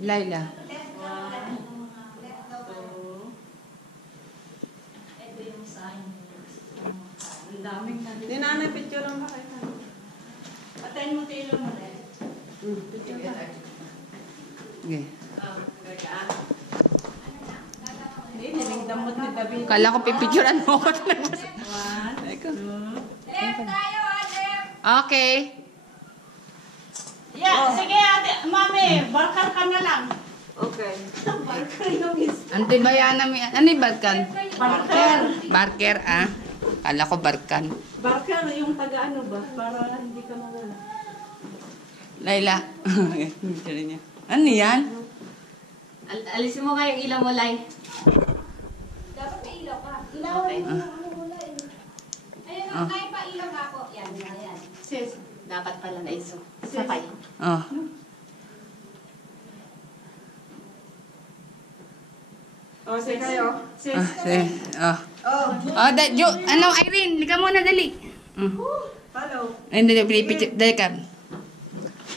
Laila. 1, 2. Ito yung sign. Ang daming nandito. Di nanay, picture lang ba kayo? Patayin mo tayo mo rin. Picture ba? Okay. Hindi, nilingdamot ni David. Kala ko pipicturean mo ako talaga. 1, 2. Left tayo, left! Okay. Yeah, sige ate, mami, barkar ka na lang. Okay. Barkar yung isa. Antibayan namin. Ano yung Barkan? Barkar. Barker, ah. Kala ko Barkan. Barkar yung taga-ano ba? Para hindi ka mawala. Laila. Picture niya. Ano yan? Alisin mo nga yung ilaw mo, Lai. Dapat may ilaw ka. Ilaw Okay. mo ano wala eh. Ayun o, kahit pa ilaw ka ako. Yan, yan, yan. Sis. Dapat pala na iso. Sapay. Oh. O, sige kayo. Sis. Ah, sige. Oh. Oh, Oh, ano, Irene, hindi ka muna, dali. hello. Ay, hindi, pinipicture. Dali ka.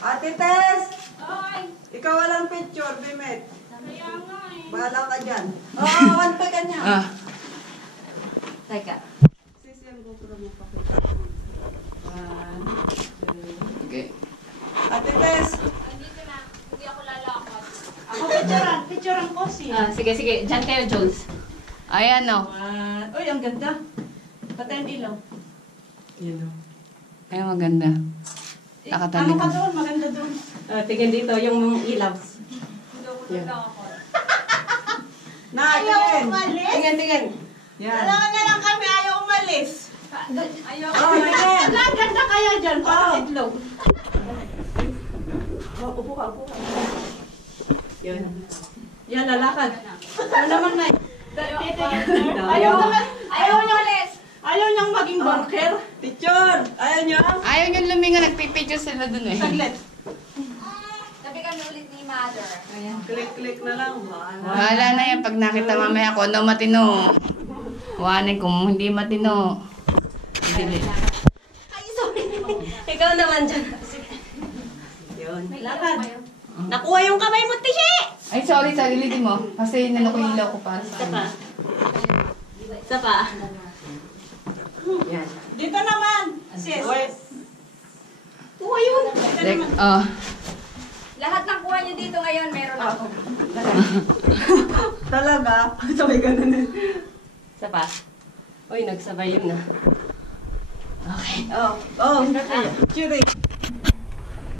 Ate Tess! Ay, Ikaw walang picture, Bimet. kaya nga eh. Bahala ka dyan. Oo, one pa kanya. Ah. Teka. Sis, yung GoPro mo pa kita. 1, 2. Okay. Ate Tess! Andito na. Hindi ako lalakot. Ako picturean ko siya. Sige, sige. Diyan kayo, Jules. Ayan, oh. 1. Uy, ang ganda. Patayin ilaw. Ay, maganda. Eh, Nakatabi ano ka. ka doon? Maganda doon. Tingin dito yung ilaw. Hindi ako lalakot. Na, tingin. umalis. Tingin. Yan. Dalawa na lang kami, ayaw umalis. Ayaw. Oh, tingin. Ang ganda kaya dyan, parang itlog. Oh, upo ka, upo ka. Yan. Yan, lalakad. Ano naman na? Ayaw niyo ulit. Ayaw niyang maging barker. Picture! Ayaw nyo? Ayaw nyo luminga, nagpipicture sila dun eh. Saglit. Sabi kami ulit ni Mother. Click-click na lang. Wala na yan, pag nakita mamaya ko, ano matino. Wanin kung hindi matino. Hindi. Ay, sorry. Ikaw naman dyan. Yun. Lakad. Nakuha yung kamay mo, Tishi! Ay, sorry, sarili mo. Kasi nano ko yung ilaw ko para sa Isa pa. akin. Isa pa. Yan. Dito naman. Sis. Wait. Kuha yun. Oh. Lahat ng kuha niyo dito ngayon, meron ako. Talaga? Sabay ganun eh. Isa pa. Uy, nagsabay yun na. Okay. Oh, picture eh.